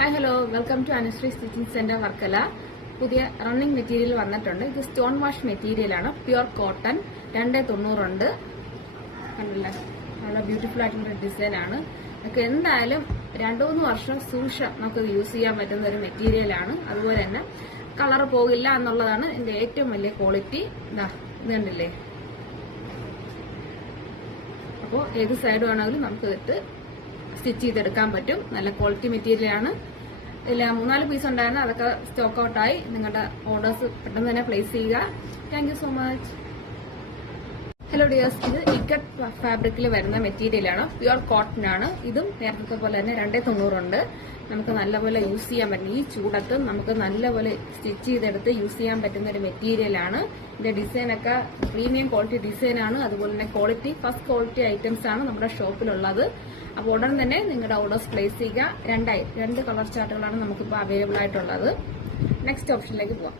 Hi hello welcome to Anushree stitching centre Varkala. പുതിയ running material വന്നിട്ടുണ്ട്. ഇത് സ്റ്റോൺ വാഷ് മെറ്റീരിയൽ ആണ്. പ്യുർ കോട്ടൺ 290 ഉണ്ട്. കണ്ടില്ലേ, നല്ല ബ്യൂട്ടിഫുൾ ആയിട്ടുള്ള ഡിസൈൻ ആണ്. നമുക്ക് എന്തായാലും 2-3 വർഷം സൂക്ഷം നമുക്ക് യൂസ് ചെയ്യാൻ പറ്റുന്ന ഒരു മെറ്റീരിയൽ ആണ്. അതുപോലെ തന്നെ കളർ പോകില്ല എന്നുള്ളതാണ് ഇതിന്റെ ഏറ്റവും വലിയ ക്വാളിറ്റി. ഇത് കണ്ടില്ലേ, അപ്പോൾ ഏത് സൈഡ് വേണമെങ്കിലും നമുക്ക് ഇട്ട് സ്റ്റിച്ച് ചെയ്തെടുക്കാൻ പറ്റും. നല്ല ക്വാളിറ്റി മെറ്റീരിയൽ ആണ്. ഇല്ല 3-4 പീസ് ഉണ്ടായിരുന്നു, അതൊക്കെ സ്റ്റോക്ക് ഔട്ടായി. നിങ്ങളുടെ ഓർഡേഴ്സ് പെട്ടെന്ന് തന്നെ പ്ലേസ് ചെയ്യുക. Thank you so much. Hello dears, ഇത് ഇക്കട്ട് ഫാബ്രിക്കിൽ വരുന്ന മെറ്റീരിയൽ ആണ്. പ്യുർ കോട്ടൺ ആണ്. ഇതും നേരത്തെ പോലെ തന്നെ 290 ഉണ്ട്. നമുക്ക് നല്ലപോലെ യൂസ് ചെയ്യാൻ പറ്റും. ഈ ചൂടത്ത് നമുക്ക് നല്ലപോലെ സ്റ്റിച്ച് ചെയ്തെടുത്ത് യൂസ് ചെയ്യാൻ പറ്റുന്ന ഒരു മെറ്റീരിയൽ ആണ്. ഇതിന്റെ ഡിസൈൻ ഒക്കെ പ്രീമിയം ക്വാളിറ്റി ഡിസൈൻ ആണ്. അതുപോലെ തന്നെ ക്വാളിറ്റി ഫസ്റ്റ് ക്വാളിറ്റി ഐറ്റംസ് ആണ് നമ്മുടെ ഷോപ്പിലുള്ളത്. അപ്പോൾ ഉടൻ തന്നെ നിങ്ങളുടെ ഓർഡേഴ്സ് പ്ലേസ് ചെയ്യുക. രണ്ട് കളർ ചാർട്ടുകളാണ് നമുക്കിപ്പോൾ അവൈലബിൾ ആയിട്ടുള്ളത്. നെക്സ്റ്റ് ഓപ്ഷനിലേക്ക് പോവാം.